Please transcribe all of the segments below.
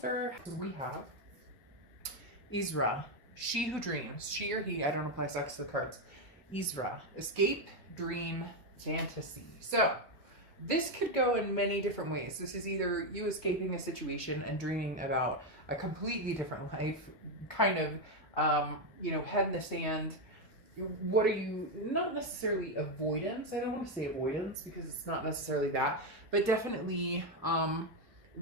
Cancer, we have Isra, she who dreams, she or he, I don't apply sex to the cards. Isra, escape, dream, fantasy. So this could go in many different ways. This is either you escaping a situation and dreaming about a completely different life, kind of, head in the sand. What are you, not necessarily avoidance, I don't want to say avoidance because it's not necessarily that, but definitely,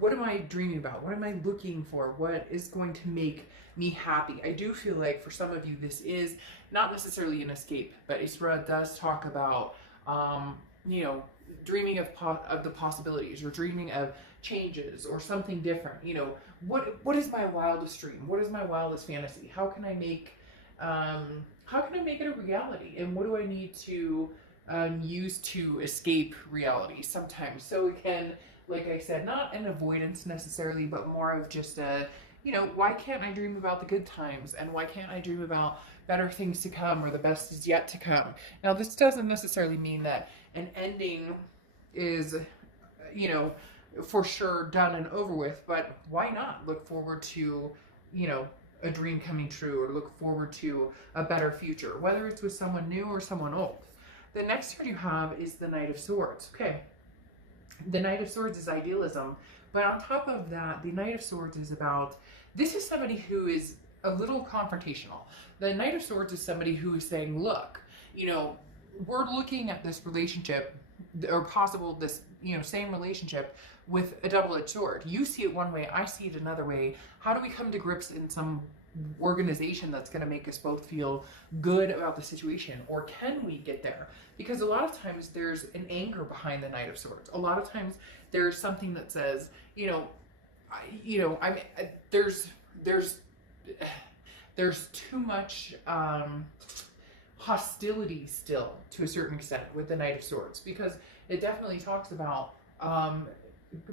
what am I dreaming about? What am I looking for? What is going to make me happy? I do feel like for some of you, this is not necessarily an escape, but Isra does talk about, dreaming of the possibilities or dreaming of changes or something different. What is my wildest dream? What is my wildest fantasy? How can I make it a reality? And what do I need to use to escape reality sometimes? So again, like I said, not an avoidance necessarily, but more of just why can't I dream about the good times? And why can't I dream about better things to come or the best is yet to come? Now, this doesn't necessarily mean that an ending is, for sure done and over with, but why not look forward to, a dream coming true or look forward to a better future, whether it's with someone new or someone old. The next card you have is the Knight of Swords. Okay. The Knight of Swords is idealism, but on top of that, the Knight of Swords is about, this is somebody who is a little confrontational. The Knight of Swords is somebody who is saying, look, we're looking at this relationship or possible this, same relationship with a double-edged sword. You see it one way, I see it another way. How do we come to grips in some organization that's going to make us both feel good about the situation? Or can we get there? Because a lot of times there's an anger behind the Knight of Swords. A lot of times there's something that says, there's too much hostility still to a certain extent with the Knight of Swords, because it definitely talks about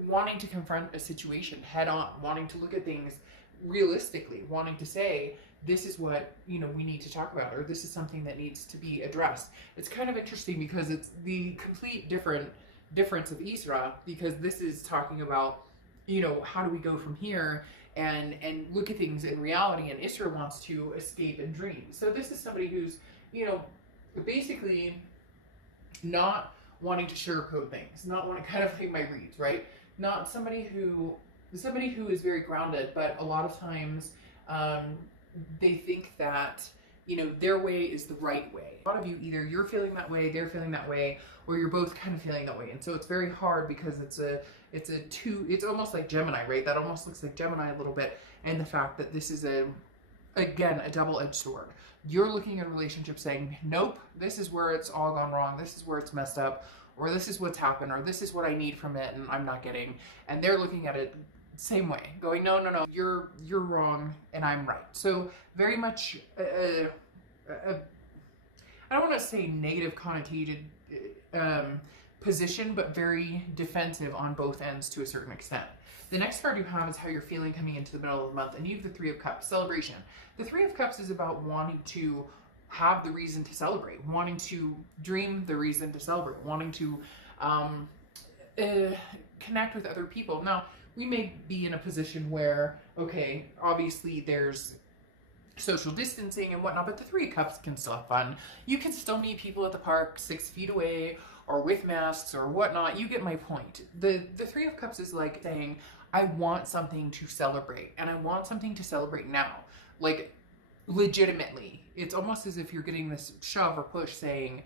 wanting to confront a situation head on, wanting to look at things realistically, wanting to say, this is what, we need to talk about, or this is something that needs to be addressed. It's kind of interesting because it's the complete difference of Isra, because this is talking about, how do we go from here and look at things in reality, and Isra wants to escape and dream. So this is somebody who's, basically not wanting to sugarcoat things, not wanting, kind of like my reads, right? Not somebody who is very grounded, but a lot of times they think that, their way is the right way. A lot of you, either you're feeling that way, they're feeling that way, or you're both kind of feeling that way. And so it's very hard because it's almost like Gemini, right? That almost looks like Gemini a little bit. And the fact that this is again, a double-edged sword. You're looking at a relationship saying, nope, this is where it's all gone wrong. This is where it's messed up, or this is what's happened, or this is what I need from it and I'm not getting. And they're looking at it same way, going, no, you're wrong and I'm right. So very much, I don't want to say negative connotated position, but very defensive on both ends to a certain extent. The next card you have is how you're feeling coming into the middle of the month, and you have the Three of Cups, celebration. The Three of Cups is about wanting to have the reason to celebrate, wanting to dream the reason to celebrate, wanting to connect with other people. Now, we may be in a position where, okay, obviously there's social distancing and whatnot, but the Three of Cups can still have fun. You can still meet people at the park 6 feet away or with masks or whatnot. You get my point. The Three of Cups is like saying, I want something to celebrate, and I want something to celebrate now. Like, legitimately. It's almost as if you're getting this shove or push saying,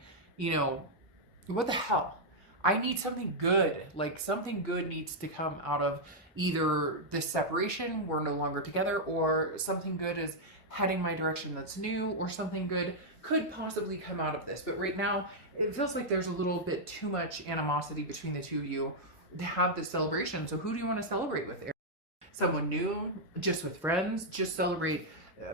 what the hell? I need something good. Like, something good needs to come out of either this separation, we're no longer together, or something good is heading my direction that's new, or something good could possibly come out of this. But right now, it feels like there's a little bit too much animosity between the two of you to have this celebration. So who do you want to celebrate with? Someone new? Just with friends? Just celebrate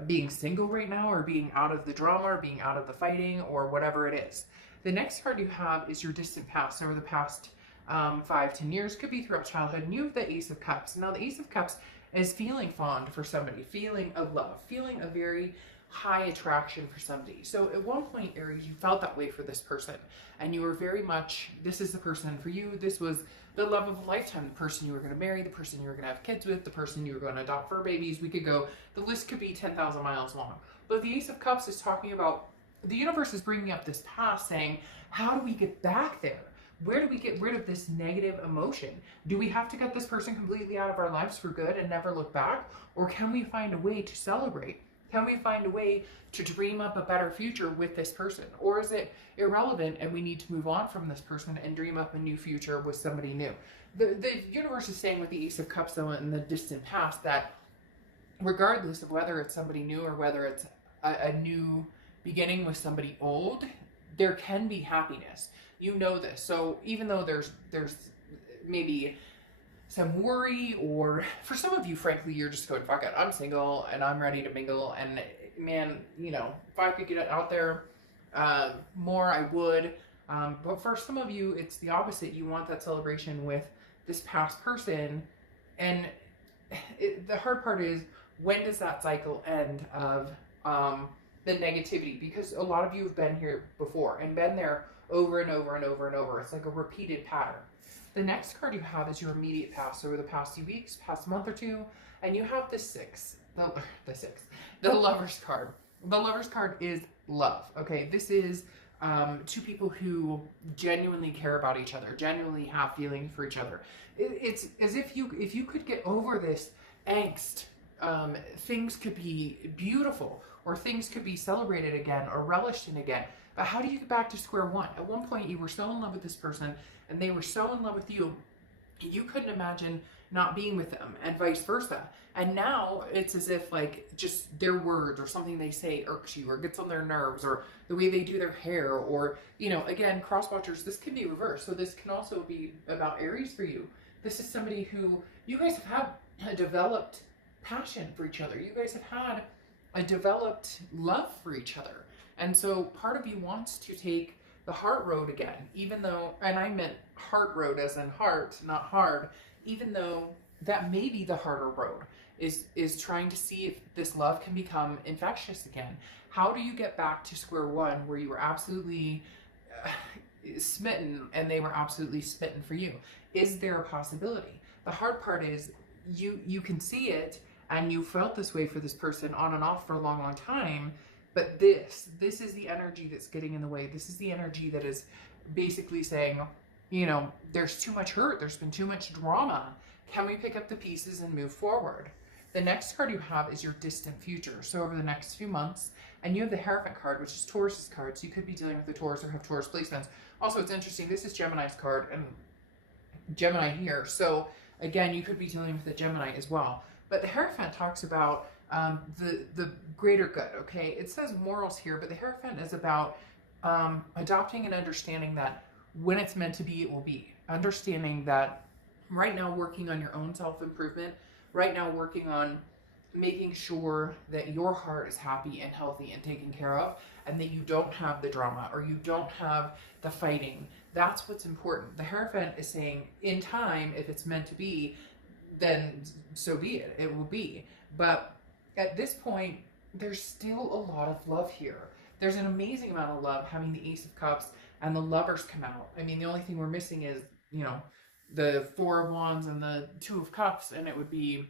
being single right now, or being out of the drama, or being out of the fighting, or whatever it is. The next card you have is your distant past, or the past 5-10 years, could be throughout childhood, and you have the Ace of Cups. Now the Ace of Cups is feeling fond for somebody, feeling a love, feeling a very high attraction for somebody. So at one point, Aries, you felt that way for this person, and you were very much, this is the person for you. This was the love of a lifetime, the person you were going to marry, the person you were going to have kids with, the person you were going to adopt fur babies. We could go, the list could be 10,000 miles long. But the Ace of Cups is talking about, the universe is bringing up this past, saying, how do we get back there? Where do we get rid of this negative emotion? Do we have to get this person completely out of our lives for good and never look back? Or can we find a way to celebrate? Can we find a way to dream up a better future with this person? Or is it irrelevant and we need to move on from this person and dream up a new future with somebody new? The universe is saying with the Ace of Cups, though, in the distant past, that regardless of whether it's somebody new or whether it's a new beginning with somebody old, there can be happiness. You know this. So even though there's maybe some worry, or for some of you, frankly, you're just going, fuck it, I'm single and I'm ready to mingle, and man, you know, if I could get it out there more, I would. But for some of you, it's the opposite. You want that celebration with this past person, and the hard part is, when does that cycle end of the negativity? Because a lot of you have been here before and been there over and over and over and over. It's like a repeated pattern. The next card you have is your immediate past, over the past few weeks, past month or two, and you have the Lover's card. The Lover's card is love. Okay, this is two people who genuinely care about each other, genuinely have feelings for each other. It's as if you could get over this angst, things could be beautiful, or things could be celebrated again or relished in again. But how do you get back to square one? At one point, you were so in love with this person and they were so in love with you, you couldn't imagine not being with them, and vice versa. And now it's as if, like, just their words or something they say irks you or gets on their nerves, or the way they do their hair, or, you know, again, cross watchers, this can be reversed. So this can also be about Aries for you. This is somebody who you guys have had a developed passion for each other. You guys have had a developed love for each other. And so part of you wants to take the heart road again, even though, and I meant heart road as in heart, not hard, even though that may be the harder road, is trying to see if this love can become infectious again. How do you get back to square one where you were absolutely smitten and they were absolutely smitten for you? Is there a possibility? The hard part is you can see it, and you felt this way for this person on and off for a long, long time. But this is the energy that's getting in the way. This is the energy that is basically saying, you know, there's too much hurt. There's been too much drama. Can we pick up the pieces and move forward? The next card you have is your distant future. So over the next few months, and you have the Hierophant card, which is Taurus's card. So you could be dealing with the Taurus or have Taurus placements. Also, it's interesting. This is Gemini's card, and Gemini here. So again, you could be dealing with the Gemini as well. But the Hierophant talks about the greater good, okay? It says morals here, but the Hierophant is about adopting and understanding that when it's meant to be, it will be. Understanding that right now, working on your own self-improvement, right now working on making sure that your heart is happy and healthy and taken care of, and that you don't have the drama or you don't have the fighting. That's what's important. The Hierophant is saying, in time, if it's meant to be, then so be it. It will be. But at this point, there's still a lot of love here. There's an amazing amount of love having the Ace of Cups and the Lovers come out. I mean, the only thing we're missing is, you know, the Four of Wands and the Two of Cups, and it would be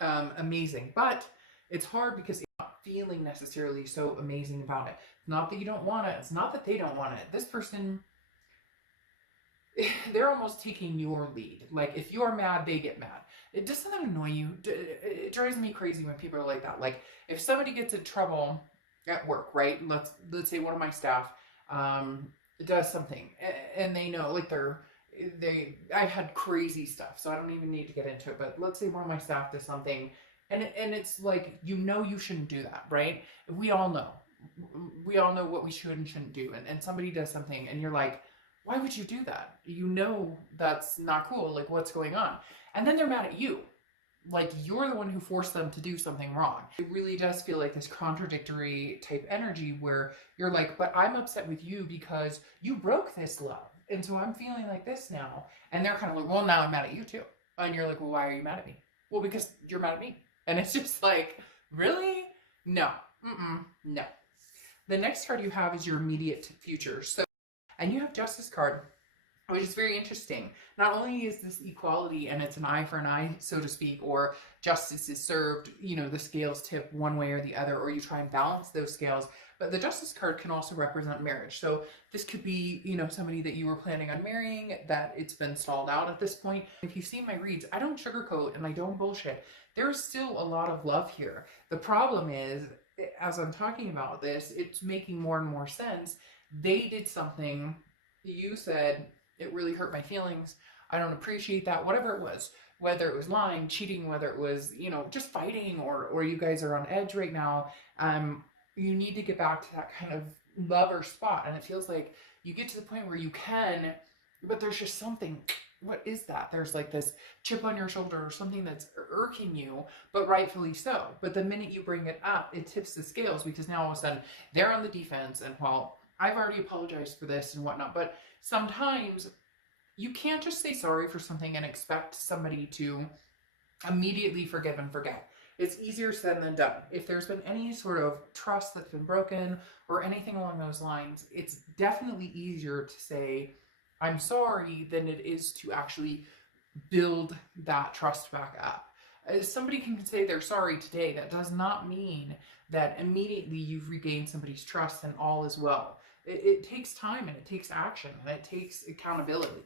amazing. But it's hard because you're not feeling necessarily so amazing about it. It's not that you don't want it. It's not that they don't want it. This person, they're almost taking your lead. Like, if you're mad, they get mad. It doesn't that annoy you? It drives me crazy when people are like that. Like, if somebody gets in trouble at work, right? Let's say one of my staff does something, and they know, like, I've had crazy stuff, so I don't even need to get into it. But let's say one of my staff does something, and it's like, you know, you shouldn't do that, right? We all know what we should and shouldn't do. And somebody does something, and you're like, why would you do that? You know that's not cool. Like, what's going on? And then they're mad at you. Like, you're the one who forced them to do something wrong. It really does feel like this contradictory type energy where you're like, but I'm upset with you because you broke this love. And so I'm feeling like this now. And they're kind of like, well, now I'm mad at you too. And you're like, well, why are you mad at me? Well, because you're mad at me. And it's just like, really? No. No. The next card you have is your immediate future. So, and you have Justice card. which is very interesting. Not only is this equality and it's an eye for an eye, so to speak, or justice is served, you know, the scales tip one way or the other, or you try and balance those scales, but the justice card can also represent marriage. So this could be, you know, somebody that you were planning on marrying that it's been stalled out at this point. If you've seen my reads, I don't sugarcoat and I don't bullshit. There's still a lot of love here. The problem is, as I'm talking about this, it's making more and more sense. They did something, you said, it really hurt my feelings. I don't appreciate that. Whatever it was, whether it was lying, cheating, whether it was, you know, just fighting, or you guys are on edge right now. You need to get back to that kind of lover spot. And it feels like you get to the point where you can, but there's just something. What is that? There's like this chip on your shoulder or something that's irking you, but rightfully so. But the minute you bring it up, it tips the scales, because now all of a sudden they're on the defense. And while I've already apologized for this and whatnot, but sometimes you can't just say sorry for something and expect somebody to immediately forgive and forget. It's easier said than done. If there's been any sort of trust that's been broken or anything along those lines, it's definitely easier to say, I'm sorry, than it is to actually build that trust back up. Somebody can say they're sorry today. That does not mean that immediately you've regained somebody's trust and all is well. It takes time, and it takes action, and it takes accountability.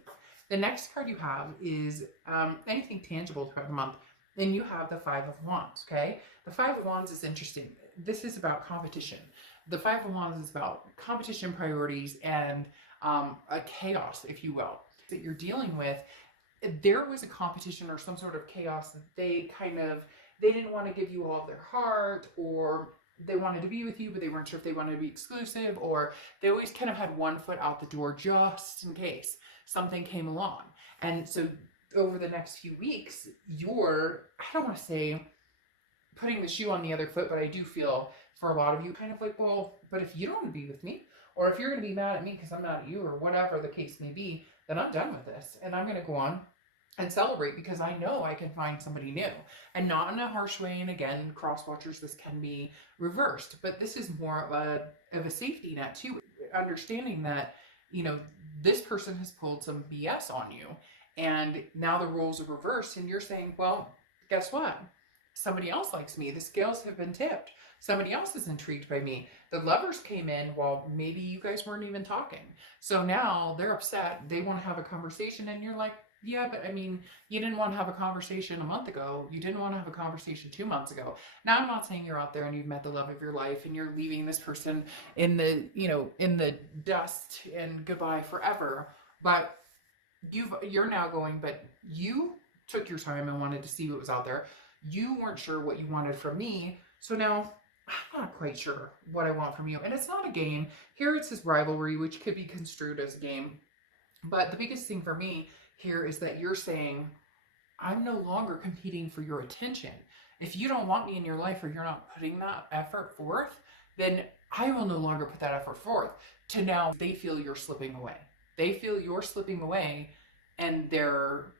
The next card you have is anything tangible throughout the month. Then you have the Five of Wands, okay? The Five of Wands is interesting. This is about competition. The Five of Wands is about competition, priorities, and a chaos, if you will, that you're dealing with. There was a competition or some sort of chaos that they didn't want to give you all of their heart, or they wanted to be with you, but they weren't sure if they wanted to be exclusive, or they always kind of had one foot out the door just in case something came along. And so over the next few weeks, you're, I don't want to say putting the shoe on the other foot, but I do feel for a lot of you kind of like, well, but if you don't want to be with me, or if you're going to be mad at me because I'm mad at you, or whatever the case may be, then I'm done with this. And I'm going to go on and celebrate, because I know I can find somebody new, and not in a harsh way. And again, cross watchers, this can be reversed, but this is more of a safety net too. Understanding that, you know, this person has pulled some BS on you, and now the roles are reversed, and you're saying, well, guess what? Somebody else likes me. The scales have been tipped. Somebody else is intrigued by me. The lovers came in while maybe you guys weren't even talking. So now they're upset. They want to have a conversation, and you're like, yeah, but I mean, you didn't want to have a conversation a month ago. You didn't want to have a conversation 2 months ago. Now, I'm not saying you're out there and you've met the love of your life and you're leaving this person in the, you know, in the dust and goodbye forever. But you're now going, but you took your time and wanted to see what was out there. You weren't sure what you wanted from me. So now I'm not quite sure what I want from you. And it's not a game. Here it's this rivalry, which could be construed as a game. But the biggest thing for me here is that you're saying, I'm no longer competing for your attention. If you don't want me in your life, or you're not putting that effort forth, then I will no longer put that effort forth. To now they feel you're slipping away. They feel you're slipping away, and they're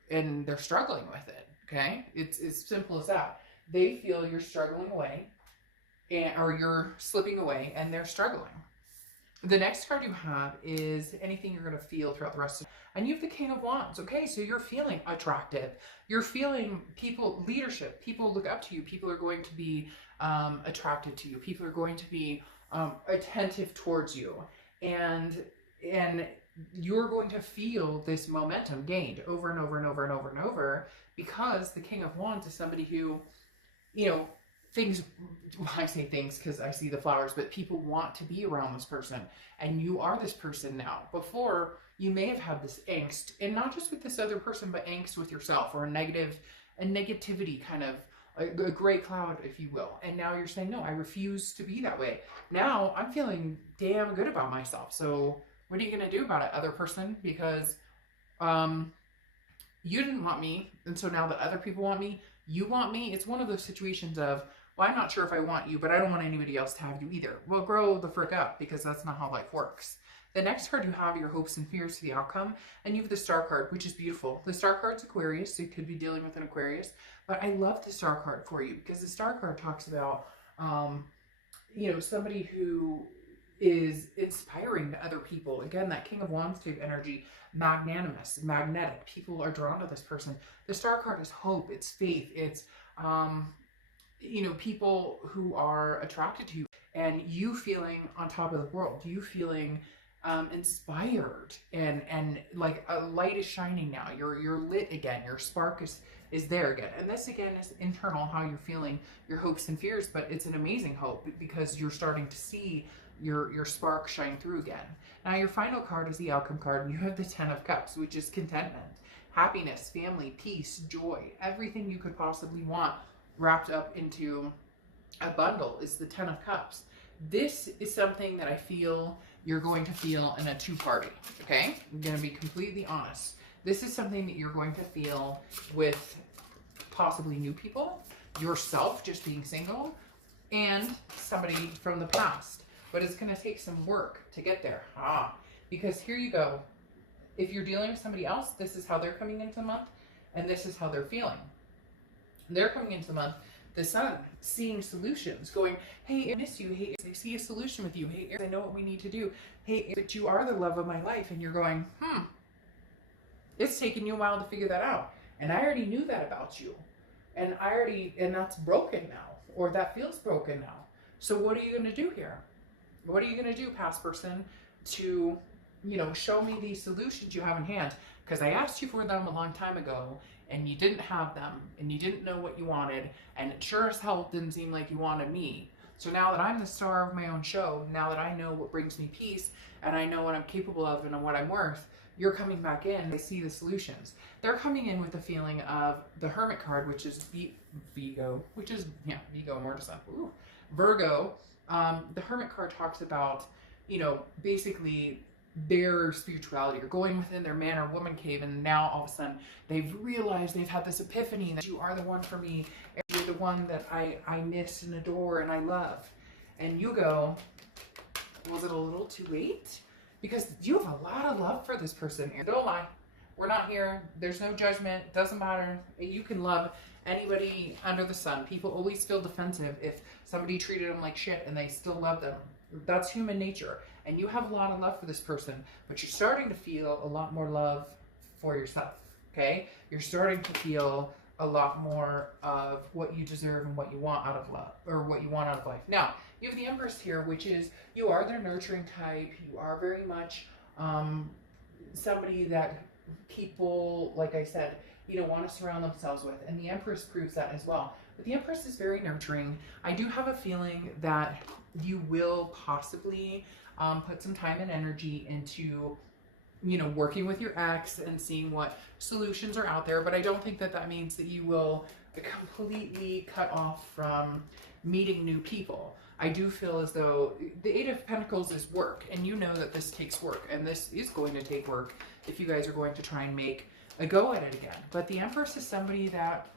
struggling with it. Okay? It's as simple as that. They feel you're struggling away, or you're slipping away, and they're struggling. The next card you have is anything you're going to feel throughout the rest of, and you have the King of Wands. Okay, so you're feeling attractive. You're feeling people, leadership. People look up to you. People are going to be attracted to you. People are going to be attentive towards you, and you're going to feel this momentum gained over and over and over and over and over, because the King of Wands is somebody who, you know, things, well, I say things because I see the flowers, but people want to be around this person, and you are this person now. Before, you may have had this angst, and not just with this other person, but angst with yourself, or a negativity kind of, a gray cloud, if you will. And now you're saying, no, I refuse to be that way. Now I'm feeling damn good about myself. So what are you going to do about it, other person? Because you didn't want me, and so now that other people want me, you want me. It's one of those situations of, well, I'm not sure if I want you, but I don't want anybody else to have you either. Well, grow the frick up, because that's not how life works. The next card you have your hopes and fears to the outcome, and you have the Star card, which is beautiful. The Star card's Aquarius, so you could be dealing with an Aquarius, but I love the Star card for you, because the Star card talks about, you know, somebody who is inspiring to other people. Again, that King of Wands type energy, magnanimous, magnetic. People are drawn to this person. The Star card is hope, it's faith, it's people who are attracted to you, and you feeling on top of the world, you feeling inspired, and like a light is shining now. You're lit again. Your spark is there again. And this again is internal, how you're feeling, your hopes and fears, but it's an amazing hope because you're starting to see your spark shine through again. Now your final card is the outcome card, and you have the 10 of Cups, which is contentment, happiness, family, peace, joy, everything you could possibly want wrapped up into a bundle is the 10 of Cups. This is something that I feel you're going to feel in a two-party, okay? I'm going to be completely honest. This is something that you're going to feel with possibly new people, yourself just being single, and somebody from the past. But it's going to take some work to get there. Because here you go. If you're dealing with somebody else, this is how they're coming into the month, and this is how they're feeling. They're coming into the month, the Sun, seeing solutions, going, hey, I miss you. Hey, I see a solution with you. Hey, I know what we need to do. Hey, but you are the love of my life. And you're going, it's taken you a while to figure that out. And I already knew that about you. And that's broken now, or that feels broken now. So what are you going to do here? What are you going to do, past person, to, show me these solutions you have in hand? Because I asked you for them a long time ago, and you didn't have them, and you didn't know what you wanted, and it sure as hell didn't seem like you wanted me. So now that I'm the star of my own show, now that I know what brings me peace, and I know what I'm capable of and what I'm worth, you're coming back in. I see the solutions. They're coming in with the feeling of the Hermit card, which is Virgo, more to stuff. Virgo. The Hermit card talks about, basically their spirituality, or going within their man or woman cave, and now all of a sudden they've realized, they've had this epiphany that you are the one for me, and you're the one that I miss and adore and I love. And you go, was it a little too late? Because you have a lot of love for this person. Don't lie. We're not here. There's no judgment. It doesn't matter. You can love anybody under the sun. People always feel defensive if somebody treated them like shit and they still love them. That's human nature. And you have a lot of love for this person, but you're starting to feel a lot more love for yourself, okay? You're starting to feel a lot more of what you deserve and what you want out of love, or what you want out of life. Now, you have the Empress here, which is, you are their nurturing type. You are very much somebody that people, like I said, want to surround themselves with. And the Empress proves that as well. But the Empress is very nurturing. I do have a feeling that you will possibly put some time and energy into, working with your ex and seeing what solutions are out there. But I don't think that that means that you will completely cut off from meeting new people. I do feel as though the Eight of Pentacles is work, and you know that this takes work, and this is going to take work if you guys are going to try and make a go at it again. But the Empress is somebody that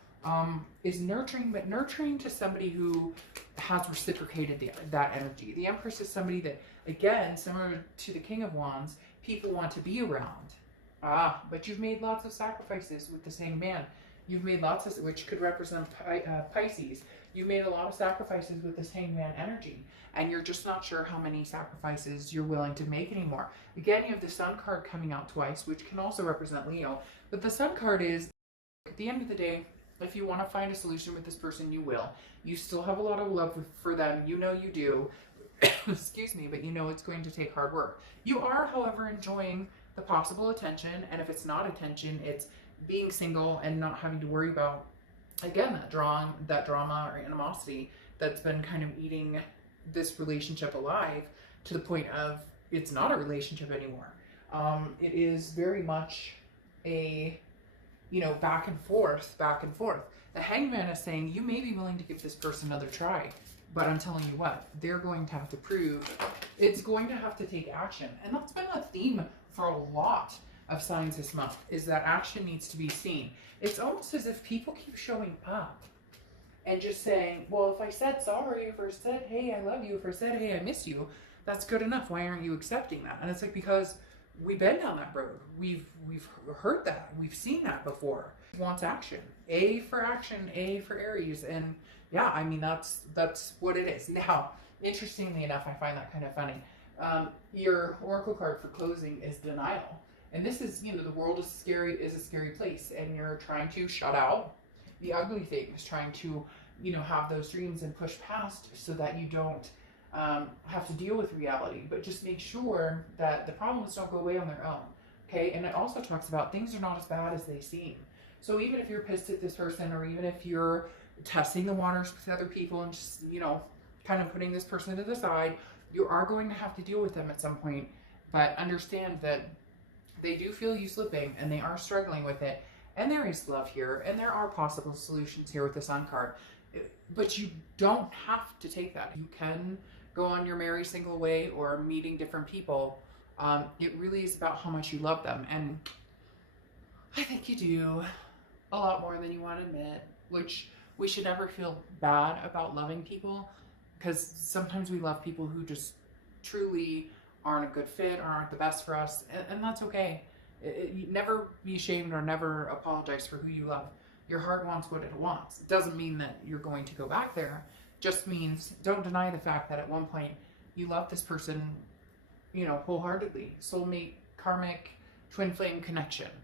is nurturing, but nurturing to somebody who has reciprocated that energy. The Empress is somebody that, again, similar to the King of Wands, people want to be around. But you've made lots of sacrifices with the same man. You've made lots of, which could represent Pisces. You've made a lot of sacrifices with this Hangman energy, and you're just not sure how many sacrifices you're willing to make anymore. Again, you have the Sun card coming out twice, which can also represent Leo. But the Sun card is, at the end of the day, if you want to find a solution with this person, you will. You still have a lot of love for them. You know you do. Excuse me, but you know it's going to take hard work. You are, however, enjoying the possible attention, and if it's not attention, it's being single and not having to worry about, again, that drama or animosity that's been kind of eating this relationship alive to the point of it's not a relationship anymore. It is very much a, back and forth. The Hangman is saying you may be willing to give this person another try, but I'm telling you what, they're going to have to prove, it's going to have to take action. And that's been a theme for a lot of signs this month, is that action needs to be seen. It's almost as if people keep showing up and just saying, well, if I said sorry, if I said, hey, I love you, if I said, hey, I miss you, that's good enough. Why aren't you accepting that? And it's like, because we've been down that road. We've heard that. We've seen that before. Wants action. A for action, A for Aries. And yeah, I mean, that's what it is. Now, interestingly enough, I find that kind of funny. Your oracle card for closing is denial. And this is, you know, the world is a scary place, and you're trying to shut out the ugly things, trying to, you know, have those dreams and push past so that you don't have to deal with reality. But just make sure that the problems don't go away on their own. Okay. And it also talks about things are not as bad as they seem. So even if you're pissed at this person, or even if you're testing the waters with other people and just, you know, kind of putting this person to the side, you are going to have to deal with them at some point. But understand that they do feel you slipping, and they are struggling with it. And there is love here, and there are possible solutions here with the Sun card. But you don't have to take that. You can go on your merry single way, or meeting different people. It really is about how much you love them. And I think you do a lot more than you want to admit, which we should never feel bad about loving people, because sometimes we love people who just truly aren't a good fit or aren't the best for us, and that's okay. You never be ashamed or never apologize for who you love. Your heart wants what it wants. It doesn't mean that you're going to go back there. It just means don't deny the fact that at one point you loved this person, you know, wholeheartedly. Soulmate, karmic, twin flame connection.